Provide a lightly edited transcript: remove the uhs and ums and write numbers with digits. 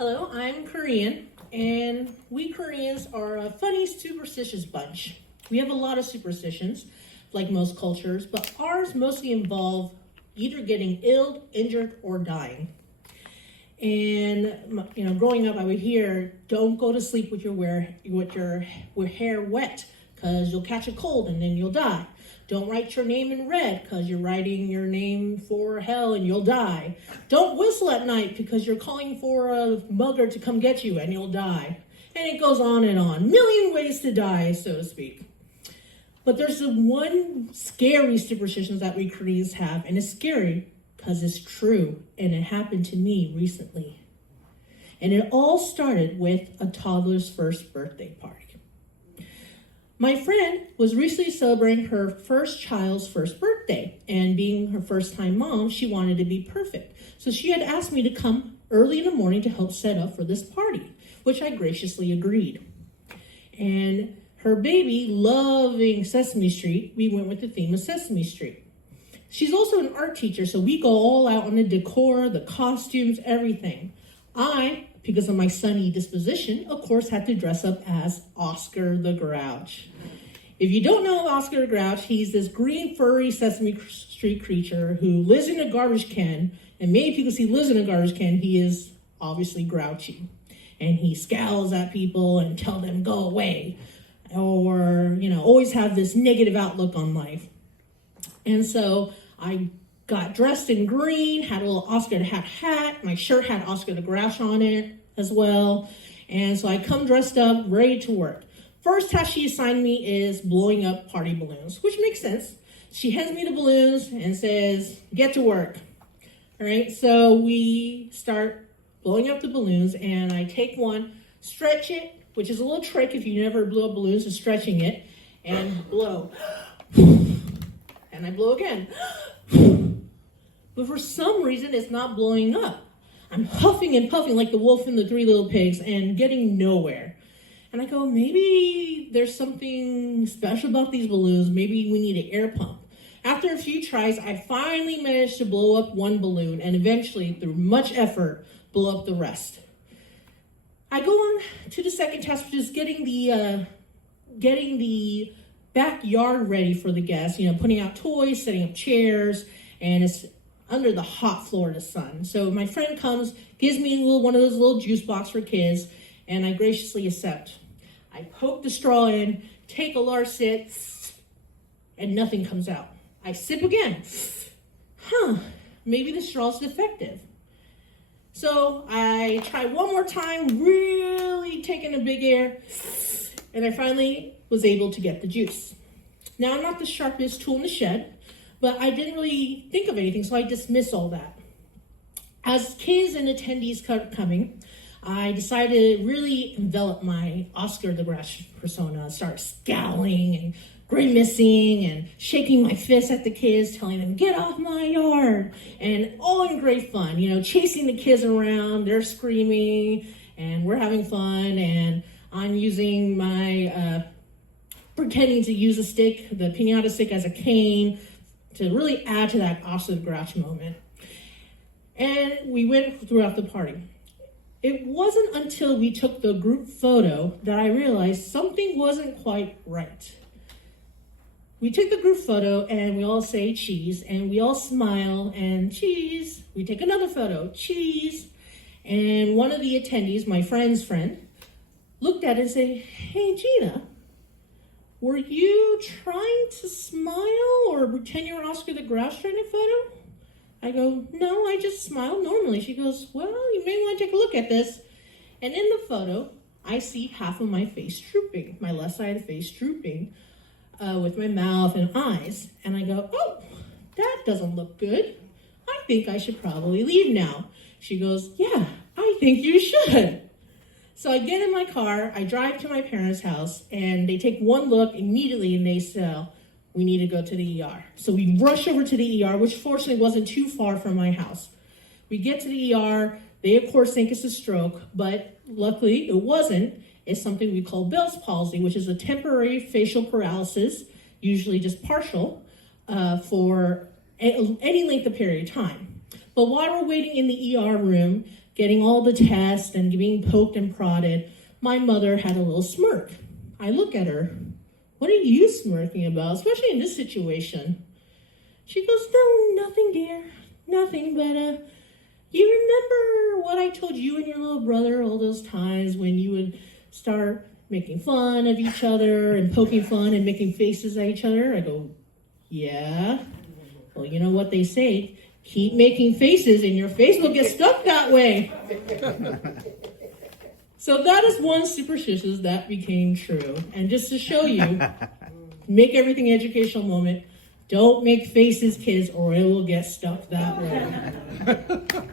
Hello, I'm Korean, and we Koreans are a funny, superstitious bunch. We have a lot of superstitions, like most cultures, but ours mostly involve either getting ill, injured, or dying. And growing up, I would hear, "Don't go to sleep with your hair wet, because you'll catch a cold and then you'll die. Don't write your name in red, because you're writing your name for hell and you'll die. Don't whistle at night, because you're calling for a mugger to come get you and you'll die." And it goes on and on. Million ways to die, so to speak. But there's the one scary superstition that we Koreans have, and it's scary because it's true, and it happened to me recently. And it all started with a toddler's first birthday party. My friend was recently celebrating her first child's first birthday, and being her first time mom, she wanted to be perfect. So she had asked me to come early in the morning to help set up for this party, which I graciously agreed. And her baby loving Sesame Street, we went with the theme of Sesame Street. She's also an art teacher, so we go all out on the decor, the costumes, everything. I, because of my sunny disposition, of course, had to dress up as Oscar the Grouch. If you don't know Oscar the Grouch, he's this green, furry Sesame Street creature who lives in a garbage can, and many people see he lives in a garbage can. He is obviously grouchy, and he scowls at people and tells them, "Go away," or, always have this negative outlook on life. And so I got dressed in green, had a little Oscar the hat. My shirt had Oscar the Grouch on it as well. And so I come dressed up, ready to work. First task she assigned me is blowing up party balloons, which makes sense. She hands me the balloons and says, "Get to work." All right, so we start blowing up the balloons, and I take one, stretch it, which is a little trick if you never blew up balloons, is stretching it, and blow. And I blow again. But for some reason, it's not blowing up. I'm huffing and puffing like the wolf and the three little pigs and getting nowhere. And I go, maybe there's something special about these balloons. Maybe we need an air pump. After a few tries, I finally managed to blow up one balloon and eventually, through much effort, blow up the rest. I go on to the second task, which is getting the backyard ready for the guests, putting out toys, setting up chairs, and it's under the hot Florida sun. So my friend comes, gives me one of those little juice boxes for kids, and I graciously accept. I poke the straw in, take a large sip, and nothing comes out. I sip again. Maybe the straw's defective. So I try one more time, really taking a big air, and I finally was able to get the juice. Now, I'm not the sharpest tool in the shed, but I didn't really think of anything, so I dismissed all that. As kids and attendees kept coming, I decided to really envelop my Oscar the Grouch persona, start scowling and grimacing and shaking my fist at the kids, telling them, "Get off my yard," and all in great fun, chasing the kids around. They're screaming, and we're having fun, and I'm using my, pretending to use the piñata stick as a cane to really add to that Oscar the Grouch moment. And we went throughout the party. It wasn't until we took the group photo that I realized something wasn't quite right. We took the group photo and we all say cheese, and we all smile and cheese. We take another photo, cheese. And one of the attendees, my friend's friend, looked at it and said, "Hey, Gina, were you trying to smile or pretend you were Oscar the Grouch during the photo?" I go, "No, I just smiled normally." She goes, "Well, you may want to take a look at this." And in the photo, I see half of my face drooping, my left side of the face drooping, with my mouth and eyes. And I go, "Oh, that doesn't look good. I think I should probably leave now." She goes, "Yeah, I think you should." So I get in my car, I drive to my parents' house, and they take one look immediately and they say, "We need to go to the ER." So we rush over to the ER, which fortunately wasn't too far from my house. We get to the ER, they of course think it's a stroke, but luckily it wasn't. It's something we call Bell's palsy, which is a temporary facial paralysis, usually just partial, for any length of period of time. But while we're waiting in the ER room, getting all the tests and being poked and prodded, my mother had a little smirk. I look at her. What are you smirking about, especially in this situation? She goes, no, nothing, dear. Nothing, but you remember what I told you and your little brother all those times when you would start making fun of each other and poking fun and making faces at each other? I go, yeah. Well, you know what they say, keep making faces and your face will get stuck that way. So that is one superstition that became true. And just to show you, make everything educational moment. Don't make faces, kids, or it will get stuck that way.